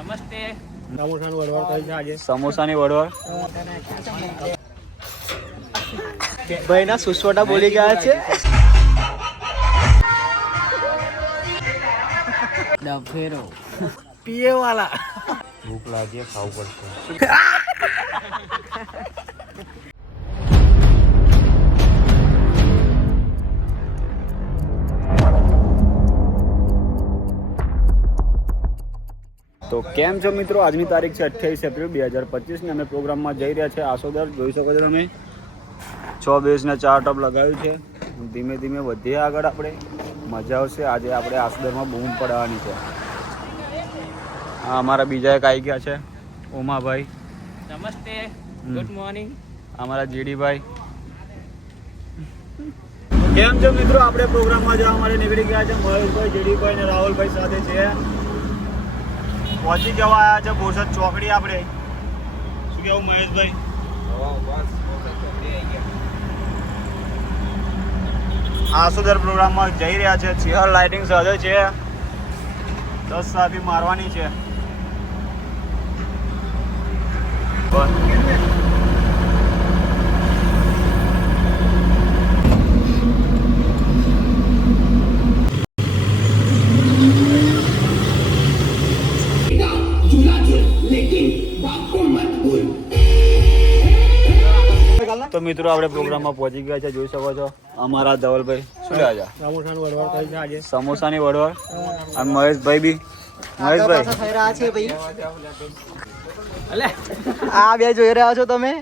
નમસ્તે. સમોસાની વડવડ કરી છે આજે. સમોસાની વડવડ. ભાઈના સુસવટા બોલી ગયા છે. ડફેરો પીએ વાલા. ભૂખ લાગી ખાવું પડશે. તો કેમ છો મિત્રો? આજની તારીખ છે 28 એપ્રિલ 2025 ને અમે પ્રોગ્રામમાં જઈ રહ્યા છે આસોદર. જોઈ શકો છો તમે 6 બેઝ ને 4 ટપ લગાવ્યું છે. ધીમે ધીમે વધીએ આગળ. આપણે મજા આવશે. આજે આપણે આસોદરમાં બૂમ પડવાની છે. આ અમારા બીજા એક આવી ગયા છે, ઉમાભાઈ. નમસ્તે, ગુડ મોર્નિંગ. અમારા જીડીભાઈ. કેમ છો મિત્રો? આપણે પ્રોગ્રામમાં જવા માટે નીકળી ગયા છે. મહેશભાઈ, જીડીભાઈ અને રાહુલભાઈ સાથે છે. પહોંચી જવા આવ્યા છે બોરસદ ચોકડી. આપણે શું કેવું મહેશભાઈ? આસોદર પ્રોગ્રામમાં જઈ રહ્યા છે. ચેહર લાઇટિંગ સાથે છે. 10 સાફી મારવાની છે. તો મિત્રો આપણે પ્રોગ્રામમાં પહોંચી ગયા છે. જોઈ શકો છો અમારા ધવલભાઈ. શું લે આજે? સમોસાની વડવડ કરી છે આજે. સમોસાની વડવડ. અને મહેશભાઈ બી. મહેશભાઈ થઈ રહ્યા છે ભાઈ. આ બે જોઈ રહ્યા છો તમે.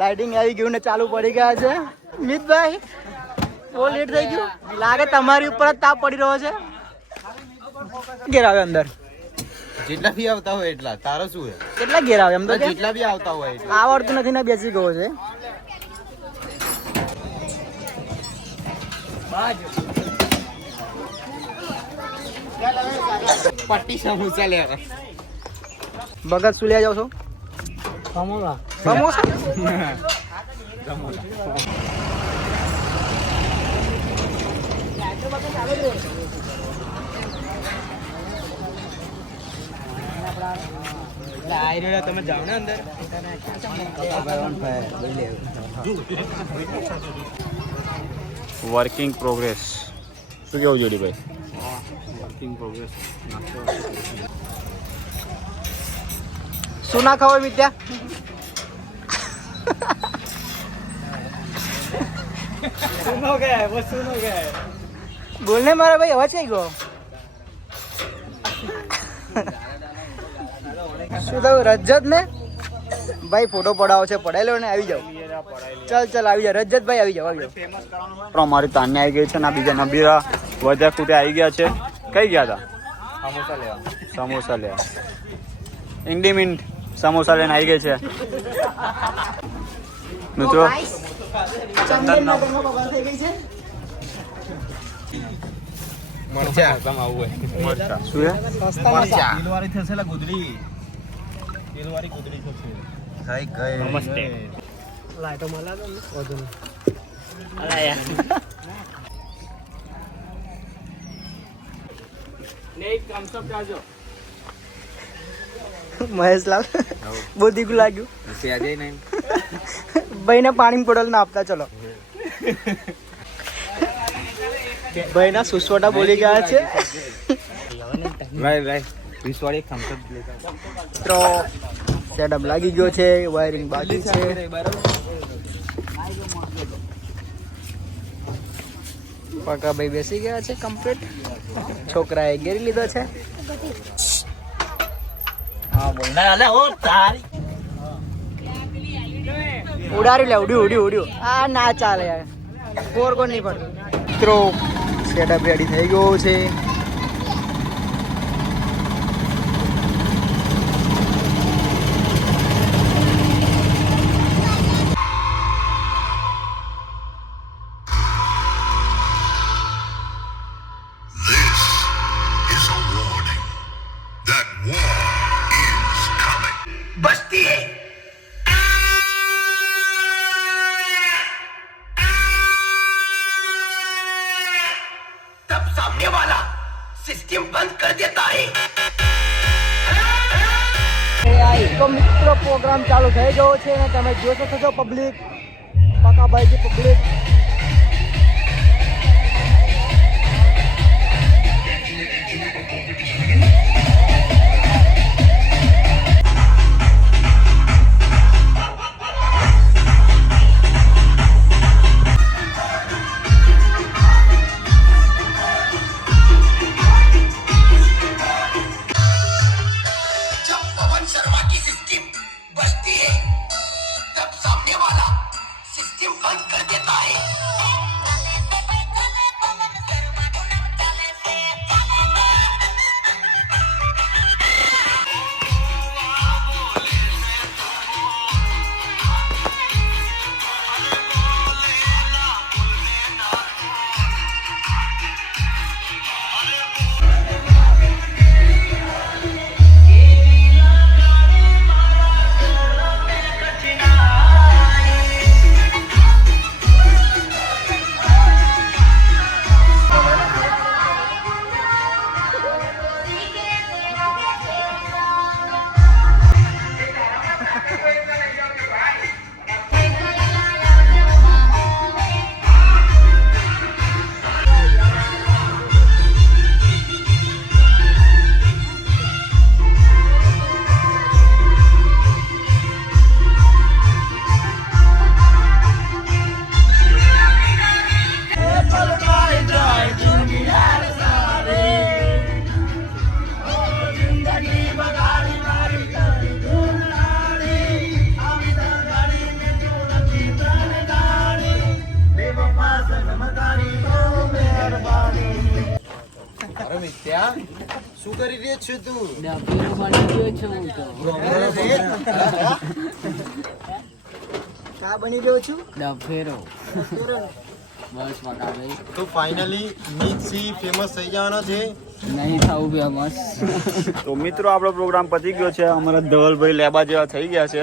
લાઇટિંગ આવી ગયું ને ચાલુ પડી ગયા છે. મિતભાઈ બહુ લેટ થઈ ગયું લાગે. તમારી ઉપર જ તાપ પડી રહ્યો છે. ઘેર આવે અંદર. જેટલા બી આવતા હોય એટલા. તારો શું છે? કેટલા ઘેર આવે એમ તો જેટલા બી આવતા હોય એટલા. આવડતું નથી ને બેસી ગયો છે. પટ્ટી સમોસા લેવા. ભગત શું લઈ જાવ છો? સમોસા. સમોસા તમે જાઓ ને અંદર. Working progress. શું કેવું જોડીભાઈ? Working progress. શું ના ખાવ વિદ્યા? બોલ ને મારા ભાઈ. અવાજ કઈ ગયો? શું થયું રજત ને? ભાઈ ફોટો પડાવો છે. પડાયેલો ને આવી જાવ. ચાલ આવી જાવ રજત ભાઈ. આવી જાવ. અમારી તાને આવી ગઈ છે ને બીજા નબીરા વધ્યા કુટે આવી ગયા છે. કઈ ગયા હતા? સમોસા લેવા. ઇન્ડિમિન્ટ સમોસા લઈને આવી ગઈ છે મિત્રો. મરચા આવું હોય. શું છે? મરચા તેલવાળી થશે લા ગુદડી. તેલવાળી ગુદડી થશે. થઈ ગઈ. નમસ્તે. લાઈટો મળા તો વધુ મહેશલાલ બહુ દીકું લાગ્યું. ભાઈ ને પાણી પડલ ના આપતા. ચલો ભાઈ ના સુસવટા બોલી ગયા છે. તો સેટઅપ લાગી ગયો છે. વાયરિંગ બાકી છે. પકા ભાઈ બેસી ગયા છે કમ્પ્લીટ. છોકરાએ ઘેરી લીધો છે. ઉડાડી લે. ઉડ્યું. આ ના ચાલે યાર. ફોર કોણ નહીં પડતું. મિત્રો સેટઅપ રેડી થઈ ગયો છે. सामने वाला सिस्टम बंद कर देता है। તો મિત્રો પ્રોગ્રામ ચાલુ થઈ ગયો છે અને તમે જોઈ શકો છો પબ્લિક કાકાભાઈ પબ્લિક શું કરી રહ્યો છું તું? કા બની રહ્યો છું ડફેરો બસ મકાભાઈ તો ફાઇનલી મિક્સી ફેમસ થઈ જવાનો છે. નહીં થવું ફેમસ. તો મિત્રો આપણો પ્રોગ્રામ પતી ગયો છે. અમારા ધવલભાઈ લેબા જેવા થઈ ગયા છે.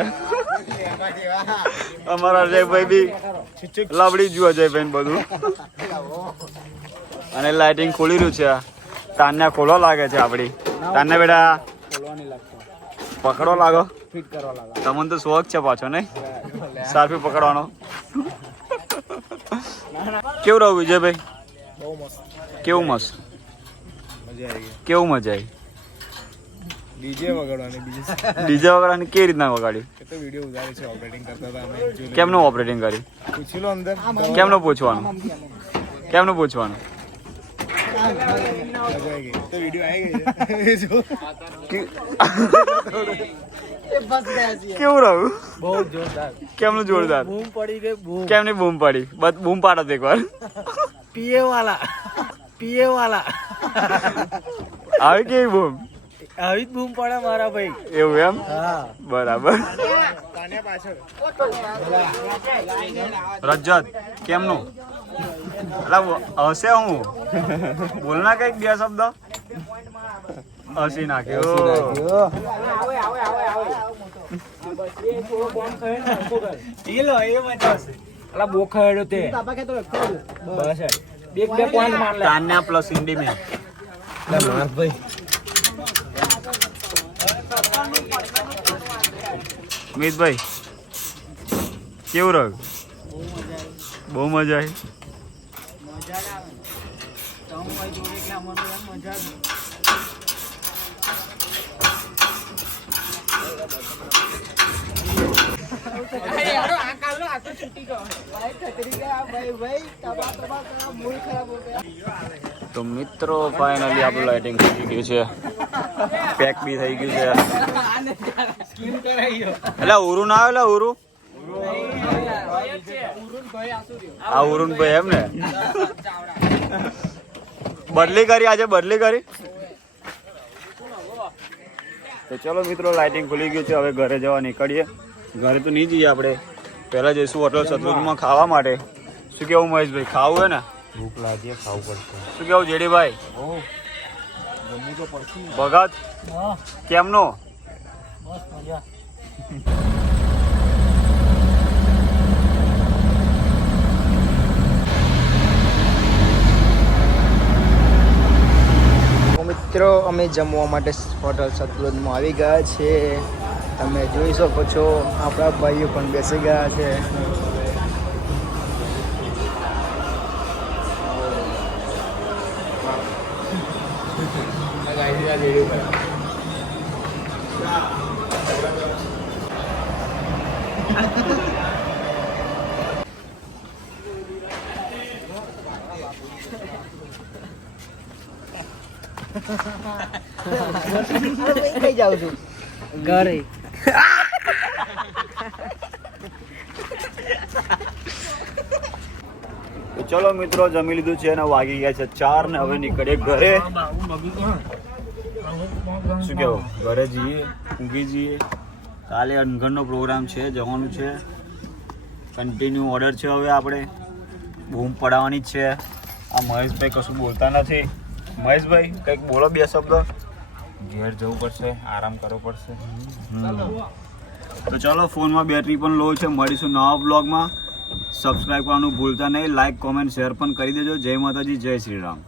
અમારા અજયભાઈ બી લબડી જુઓ અજયભાઈ બધું. અને લાઇટિંગ ખોલી રહ્યું છે. તાનને ખોલો લાગે છે આપડી. તાનને બેટા પકડો લાગો. તમને તો શોખ છે પાછો નહીં સાફી પકડવાનો. કેવું રહ્યું વિજયભાઈ? બહુ મસ્ત. કેવું મસ્ત? મજા આવી ગઈ. કેવું મજા આવી? ડીજે વગાડવાની બીજી ડીજે વગાડવાની કેવી રીતના વગાડ્યું? તો વિડિયો ઉતારે છે. ઓપરેટિંગ કરતા હતા અમે. જોઈ લો. કેમનું ઓપરેટિંગ કરી? પૂછી લો અંદર. કેમનું પૂછવાનું? કેમનું પૂછવાનું? મજા આવી ગઈ. તો વિડિયો આવી ગઈ છે. જો. કેવું રહ્યું? બહુ જોરદાર. કેમનું જોરદાર? બૂમ પડી ગઈ બૂમ. કેમની બૂમ પડી? બૂમ પાડો તો એકવાર. પીએ વાલા આવી કેવી બૂમ? આવી જ બૂમ પડે મારા ભાઈ. એવું એમ? હા બરાબર. રજત કેમનું? હશે હું બોલ ના કઈક બે શબ્દ. હસી નાખ્યો. બોખાડ્યો તે બસ બે પોઈન્ટ માર લે. તાન્યા પ્લસ ઇન્ડી મેં મિતભાઈ કેવું રહ્યું? બહુ મજા આવી. તો મિત્રો ફાઇનલી આપણું લાઇટિંગ થઈ ગયું છે. પેક બી થઈ ગયું છે. એટલે ઉરું ના આવે? એટલે ઉરું આ ઉરુનભાઈ એમ ને બદલી કરી આજે બદલી કરી. તો ચલો મિત્રો લાઇટિંગ ખુલી ગયું છે. હવે ઘરે જવા નીકળીએ. ઘરે તો નહીં જઈએ આપણે. પહેલા જઈશું હોટલ શત્રુંજમાં ખાવા માટે. શું કેવું મહેશભાઈ? ખાવું હે ને? ભૂખ લાગી, ખાવું પડશે. શું કેવું જેડીભાઈ? જમવું તો પડશે ને. ભગત કેમનો? મિત્રો અમે જમવા માટે હોટલ સતલુજમાં આવી ગયા છે. તમે જોઈ શકો છો આપણા ભાઈઓ પણ બેસી ગયા છે. કઈ જાઉં છું ઘરે. તો ચલો મિત્રો જમી લીધું છે અને વાગી ગયા છે 4 ને હવે નીકળીએ ઘરે. શું કેવું ઘરે જઈએ ઊંઘી જઈએ. કાલે અનગઢનો પ્રોગ્રામ છે જવાનું છે. કન્ટિન્યુ ઓર્ડર છે હવે આપણે બૂમ પડાવવાની જ છે. આ મહેશભાઈ કશું બોલતા નથી. મહેશભાઈ કંઈક બોલો 2 શબ્દ. ઘેર જવું પડશે, આરામ કરવો પડશે. તો ચલો ફોનમાં બેટરી પણ લો છે. મળીશું નવા બ્લોગમાં. સબસ્ક્રાઈબ કરવાનું ભૂલતા નહીં. લાઈક કોમેન્ટ શેર પણ કરી દેજો. જય માતાજી, જય શ્રી રામ.